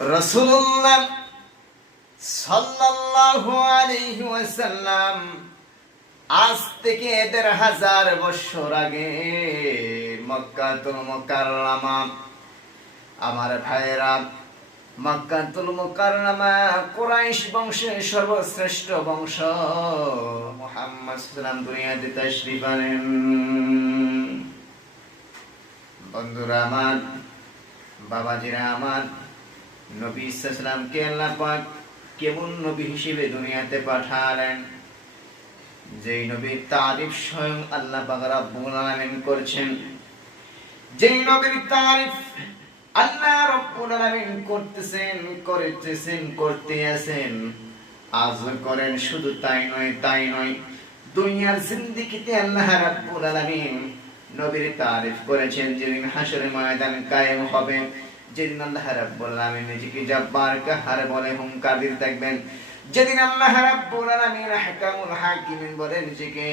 রসুল্লাহ সাল্লাল্লাহু আলাইহি ওয়াসাল্লাম আজ থেকে দেড় হাজার বছর আগে মক্কাতুল মুকাররমা, আমার ভাইয়েরা, মক্কাতুল মুকাররমা কুরাইশ বংশের সর্বশ্রেষ্ঠ বংশ। মুহাম্মদ সাল্লাম দুনিয়াতে তাশরীফ আনেন। বন্ধুরা আমার, বাবাজিরা আমার নবী ইসলামকে আল্লাহ পাক নবী হিসেবে দুনিয়াতে পাঠালেন? নবীর তারিফ স্বয়ং আল্লাহ করছেন। নবীর তারিফ আল্লাহ রাব্বুল আলামিন করতেছেন করতেছেন করতে আছেন আজ করেন শুধু তাই নয় তাই নয়। দুনিয়ার জিন্দিগিতে আল্লাহ রাব্বুল আলামিন নবীর তারিফ করেছেন, যেদিন হাসরের ময়দান কায়েম হবে। যেদিন বলে থাকবেন, যেদিন আল্লাহ বলে নিজেকে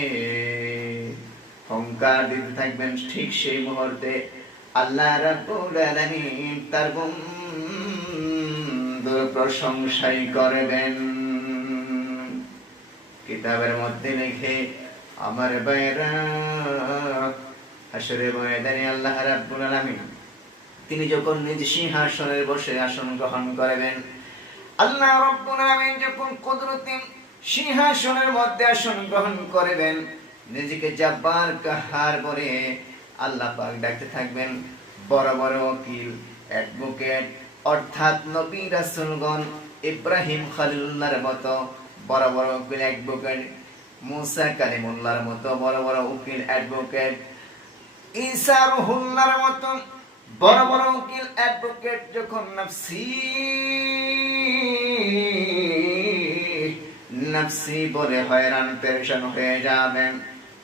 থাকবেন, ঠিক সেই মুহূর্তে আল্লাহ তার বন্ধুর প্রশংসাই করবেন। কিতাবের মধ্যে লিখে, আমার বাইরা হাসরের ময়দানে আল্লাহ রাব্বুল আলামিন তিনি যখন নিজ সিংহাসনের বসে আসন গ্রহণ করবেন আল্লাহ রাব্বুল আলামিন যখন কুদরতি সিংহাসনের মধ্যে আসন গ্রহণ করবেন, নিজেকে জব্বার কাহার বলে আল্লাহ পাক ডাকতে থাকবেন, বড় বড় ওকিল অ্যাডভোকেট, অর্থাৎ নবী রাসূলগণ, ইব্রাহিম খলিলুল্লাহর মতো বড় বড় উকিল, অ্যাডভোকেট, মুসা কালিমুল্লাহর মতো বড় বড় উকিল, অ্যাডভোকেট, ঈসা রুহুল্লাহর মতো বড় বড় উকিল অ্যাডভোকেট যখন নাফসি নাফসি বলে হয়রান, পেরেশান হয়ে যাবেন।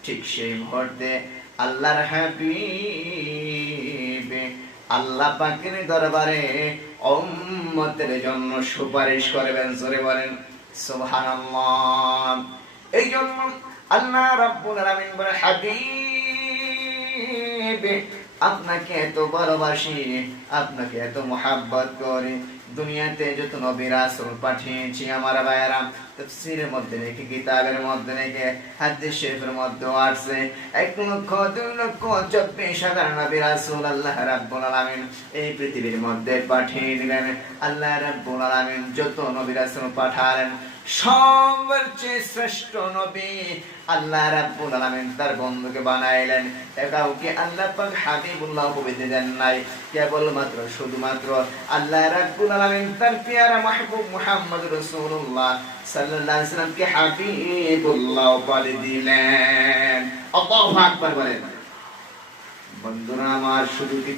ঠিক সেই মুহূর্তে আল্লাহর হাবিব, আল্লাহ পাকের দরবারে উম্মতের জন্য সুপারিশ করবেন, জোরে বলেন, সুবহানাল্লাহ। এই জন্য আল্লাহ রাব্বুল আলামিন বলে, হাবিব আপনাকে এত ভালোবাসি আপনাকে এত মোহাব্বত করে। দুনিয়াতে যত নবী রাসূল পাঠিয়েছি, আমার ভাইয়েরা, তাফসীরের মধ্যে রেখে কিতাবের মধ্যে রেখে হাদিস শরীফের মধ্যে আসছে এক লক্ষ, দুই লক্ষ, চব্বিশ হাজার নবী রাসূল আল্লাহ রাব্বুল আলামিন এই পৃথিবীর মধ্যে পাঠিয়ে দিলেন। আল্লাহ রাব্বুল আলামিন যত নবী রাসূল পাঠালেন সবচেয়ে শ্রেষ্ঠ নবী আল্লাহ রাব্বুল আলামিন তার বন্ধুকে বানাইলেন। কাউকে আল্লাহ পাক হাবিবুল্লাহ কবিতে দেন নাই। কেবল মাত্র শুধুমাত্র আল্লাহ রাব্বুল আলামিন তার পেয়ারা মাহবুব মুহাম্মদ রাসূলুল্লাহ সাল্লাল্লাহু আলাইহি সাল্লামকে হাবিবুল্লাহ বলে দিলেন। আল্লাহু আকবার বলেন। বন্ধুরা, আমার শুধু কি